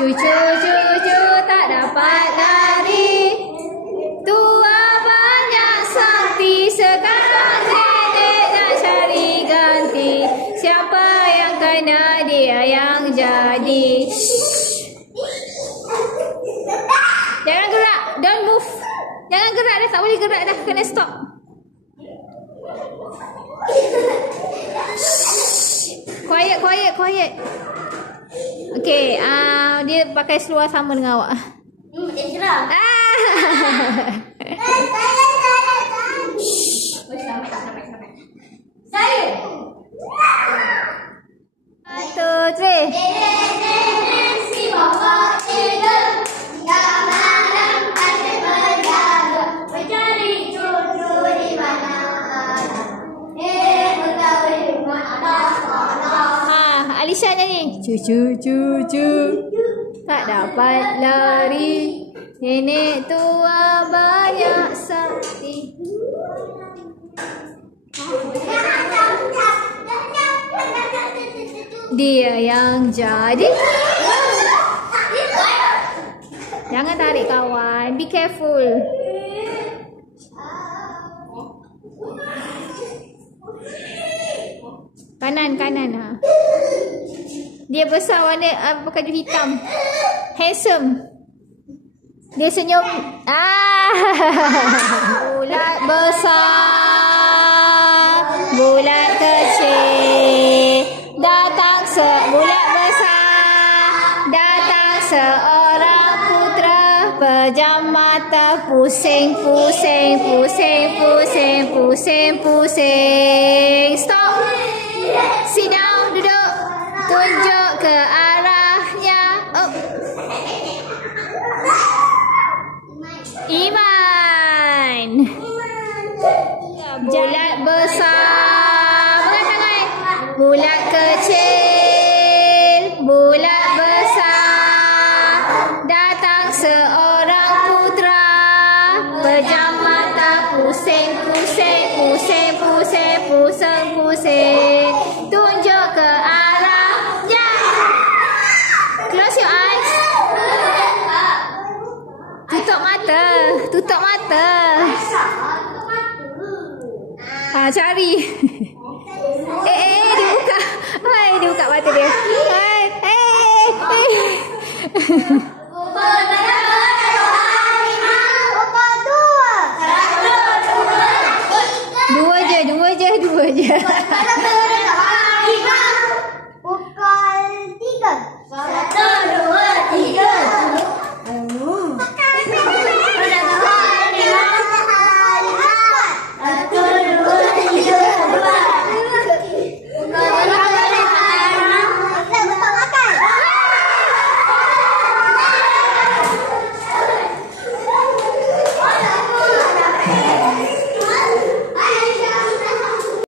Cucu tak dapat lari. Tua banyak sakti, sekarang nenek nak cari ganti. Siapa yang kena dia yang jadi. Jangan gerak, don't move. Jangan gerak dah, tak boleh gerak dah, kena stop. Quiet. Okay, dia pakai seluar sama dengan awak. Sampai. Saya. 1, 2, 3. Si bapak tidur, tak malam asyik berjaga, mencari cucu di mana-mana. Menggaul di mana-mana. Alisha nyanyi. Cucu tak dapat lari. Nenek tua banyak sakti. Dia yang jadi. Jangan tarik kawan. Be careful. Kanan ha. Dia besar warna pakai baju hitam. Handsome. Dia senyum. Bulat besar, bulat kecil. Datang bulat besar, datang seorang putra. Pejam mata, pusing. Stop. Sit down, duduk. Tunjuk ke arahnya. Iman. Bulat besar. Bukan tangan. Bulat kecil. Bulat besar. Datang seorang putra. Pejam mata. Pusing. Tunjuk ke arahnya. Close your eyes. Tutup mata. Cari. Dia buka. Dia buka mata dia.